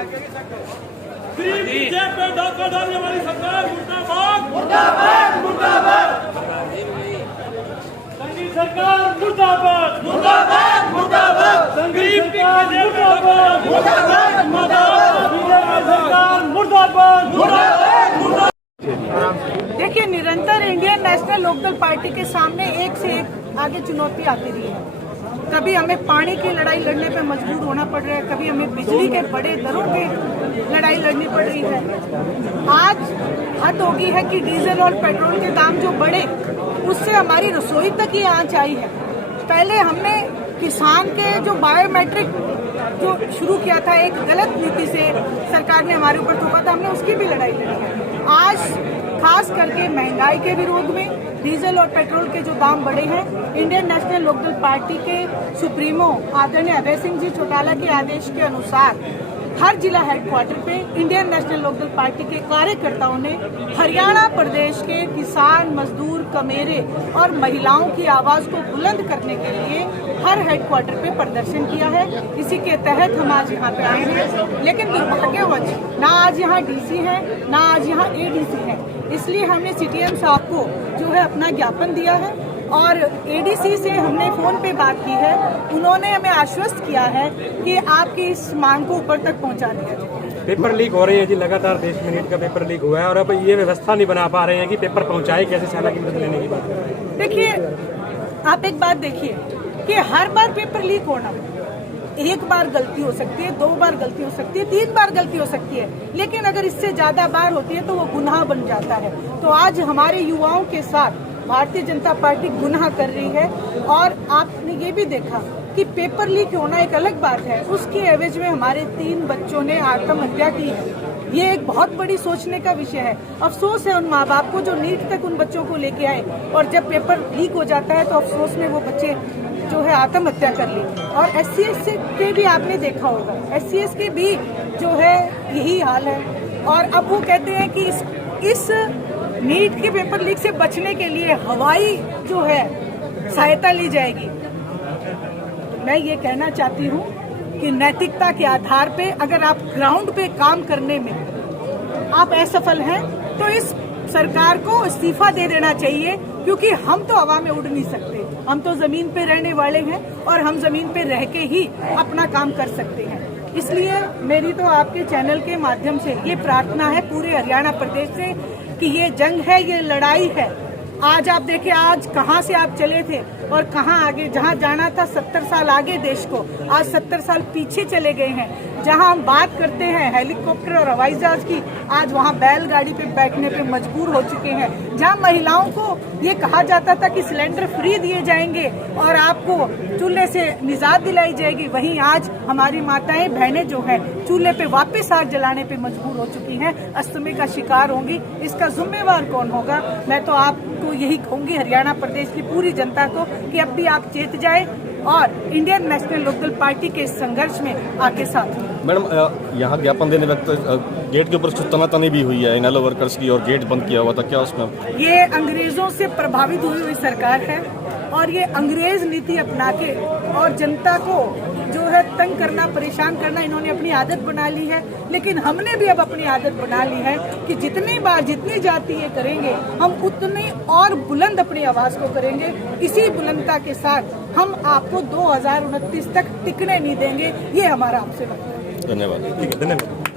BJP डाका डाली हमारी सरकार मुर्दाबाद मुर्दाबाद मुर्दाबाद। संघी सरकार मुर्दाबाद मुर्दाबाद मुर्दाबाद। संघी सरकार मुर्दाबाद मुर्दाबाद मुर्दाबाद। बीजेपी सरकार मुर्दाबाद मुर्दाबाद मुर्दाबाद। देखिए, निरंतर इंडियन नेशनल लोकदल पार्टी के सामने एक से एक आगे चुनौती आती रही है। कभी हमें पानी की लड़ाई लड़ने पे मजबूर होना पड़ रहा है, कभी हमें बिजली के बड़े दरों पे लड़ाई लड़नी पड़ रही है। आज हद हो गई है कि डीजल और पेट्रोल के दाम जो बढ़े उससे हमारी रसोई तक ही आंच आई है। पहले हमने किसान के जो बायोमेट्रिक जो शुरू किया था, एक गलत नीति से सरकार ने हमारे ऊपर थोपा था, हमने उसकी भी लड़ाई लड़ी है। आज खास करके महंगाई के विरोध में डीजल और पेट्रोल के जो दाम बढ़े हैं, इंडियन नेशनल लोकदल पार्टी के सुप्रीमो आदरणीय अभय सिंह जी चौटाला के आदेश के अनुसार हर जिला हेडक्वार्टर पे इंडियन नेशनल लोकदल पार्टी के कार्यकर्ताओं ने हरियाणा प्रदेश के किसान, मजदूर, कमेरे और महिलाओं की आवाज को बुलंद करने के लिए हर हेडक्वार्टर पे प्रदर्शन किया है। इसी के तहत हम आज यहाँ पे आए हैं, लेकिन दुर्भाग्यवश ना आज यहाँ डीसी है ना आज यहाँ एडीसी है। इसलिए हमने सीटीएम साहब को जो है अपना ज्ञापन दिया है और एडीसी से हमने फोन पे बात की है। उन्होंने हमें आश्वस्त किया है कि आपकी इस मांग को ऊपर तक पहुंचा दिया जाए। पेपर लीक हो रही है जी, लगातार देश में नीट का पेपर लीक हुआ है और अब ये व्यवस्था नहीं बना पा रहे हैं कि पेपर पहुंचाए कैसे, सेना की मदद लेने की बात। देखिए, आप एक बात देखिए कि हर बार पेपर लीक होना, एक बार गलती हो सकती है, 2 बार गलती हो सकती है, 3 बार गलती हो सकती है, लेकिन अगर इससे ज्यादा बार होती है तो वो गुनाह बन जाता है। तो आज हमारे युवाओं के साथ भारतीय जनता पार्टी गुनाह कर रही है। और आपने ये भी देखा कि पेपर लीक होना एक अलग बात है, उसके एवज में हमारे 3 बच्चों ने आत्महत्या की है। ये एक बहुत बड़ी सोचने का विषय है। अफसोस है उन माँ बाप को जो नीट तक उन बच्चों को लेके आए और जब पेपर लीक हो जाता है तो अफसोस में वो बच्चे जो है आत्महत्या कर ली। और SC/ST के भी आपने देखा होगा, SC/ST के भी जो है यही हाल है। और अब वो कहते हैं कि इस नीट के पेपर लीक से बचने के लिए हवाई जो है सहायता ली जाएगी। मैं ये कहना चाहती हूँ कि नैतिकता के आधार पे अगर आप ग्राउंड पे काम करने में आप असफल हैं तो इस सरकार को इस्तीफा दे देना चाहिए, क्योंकि हम तो हवा में उड़ नहीं सकते, हम तो जमीन पे रहने वाले हैं और हम जमीन पे रह के ही अपना काम कर सकते हैं। इसलिए मेरी तो आपके चैनल के माध्यम से ये प्रार्थना है पूरे हरियाणा प्रदेश से कि ये जंग है, ये लड़ाई है। आज आप देखिए, आज कहाँ से आप चले थे और कहाँ आगे, जहाँ जाना था 70 साल आगे देश को, आज 70 साल पीछे चले गए हैं। जहाँ हम बात करते हैं हेलीकॉप्टर और हवाई जहाज की, आज वहाँ बैलगाड़ी पे बैठने पे मजबूर हो चुके हैं। जहाँ महिलाओं को ये कहा जाता था कि सिलेंडर फ्री दिए जाएंगे और आपको चूल्हे से निजात दिलाई जाएगी, वहीं आज हमारी माताएं बहनें जो है चूल्हे पे वापस आग जलाने पे मजबूर हो चुकी हैं, अस्थमा का शिकार होंगी। इसका जिम्मेवार कौन होगा? मैं तो आपको यही कहूंगी, हरियाणा प्रदेश की पूरी जनता को, कि अब भी आप चेत जाए और इंडियन नेशनल लोकदल पार्टी के संघर्ष में आके साथ। मैडम, यहाँ ज्ञापन देने वक्त गेट के ऊपर तनातनी भी हुई है इनेलो वर्कर्स की और गेट बंद किया हुआ था, क्या उसमें? ये अंग्रेजों से प्रभावित हुई सरकार है और ये अंग्रेज नीति अपना के और जनता को जो है तंग करना, परेशान करना इन्होंने अपनी आदत बना ली है। लेकिन हमने भी अब अपनी आदत बना ली है कि जितनी बार जितनी जाति ये करेंगे, हम उतनी और बुलंद अपनी आवाज को करेंगे। इसी बुलंदता के साथ हम आपको 2029 तक टिकने नहीं देंगे, ये हमारा आपसे वादा है। धन्यवाद। ठीक है, धन्यवाद।